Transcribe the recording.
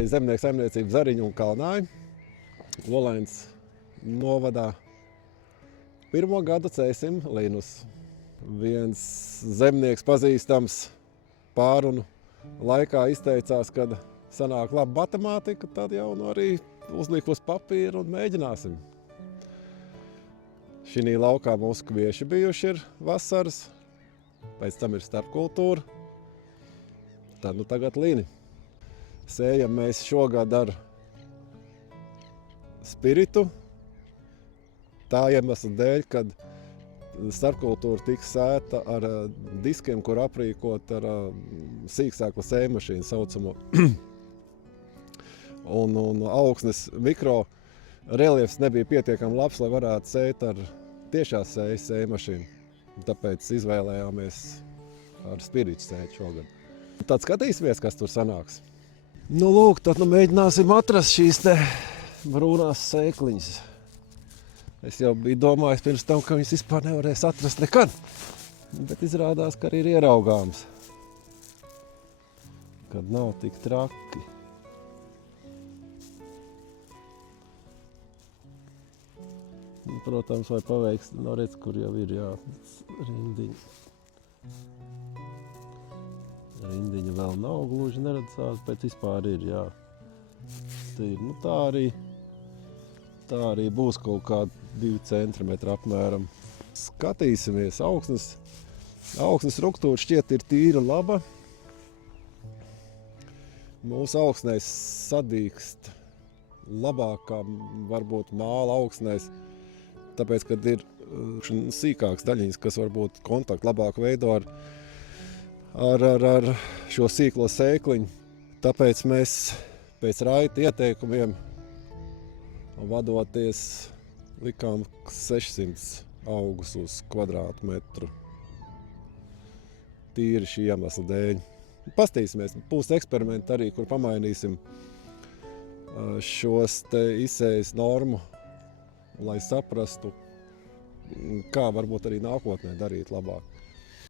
Vietēji zemnieku saimniecība Zariņu un Kalnāji, Olainas novadā. Pirmo gadu cēsim linus. Viens zemnieks pazīstams pārunu laikā izteicās, kad sanāk laba matemātika, tad jau arī uzliek uz papīra un mēģināsim. Šī laukā mūsu kvieši bijuši ir vasaras, pēc tam ir starpkultūra, tad tagad lini. Sējam mēs šogad ar spiritu, tā iemesla dēļ, kad starpkultūra tiks sēta ar diskiem, kur aprīkot ar sīksēklu sējmašīnu saucamo. un augsnes mikro reliefs nebija pietiekami labs, lai varētu sēt ar tiešās sējas sējmašīnu. Tāpēc izvēlējāmies ar spiritu sēt šogad. Tad skatīsimies, kas tur sanāks. Lūk, tad mēģināsim atrast šīs te brūnās sēkliņas. Es jau biju domājis pirms tam, ka viņas vispār nevarēs atrast nekad. Bet izrādās, ka arī ir ieraugāms. Kad nav tik traki. Protams, vai paveiks, no redz, kur jau ir, jā, rindiņa. Rindiņa vēl nav gluži neredzās, bet vispār ir, jā. Tā arī būs kaut kādi 2 centimetri apmēram. Skatīsimies, augsnes struktūra šķiet ir tīra laba. Mūsu augsnēs sadīkst labāk kā varbūt māla augsnēs, tāpēc, kad ir sīkāks daļiņas, kas varbūt kontaktu labāk veido ar šo sīklo sēkliņu. Tāpēc mēs pēc raita ieteikumiem vadoties likām 600 augus uz kvadrātmetru. Tīri šī iemesla dēļ. Pastīsimies, būs eksperimenti arī, kur pamainīsim šos te izsējas normu, lai saprastu, kā varbūt arī nākotnē darīt labāk.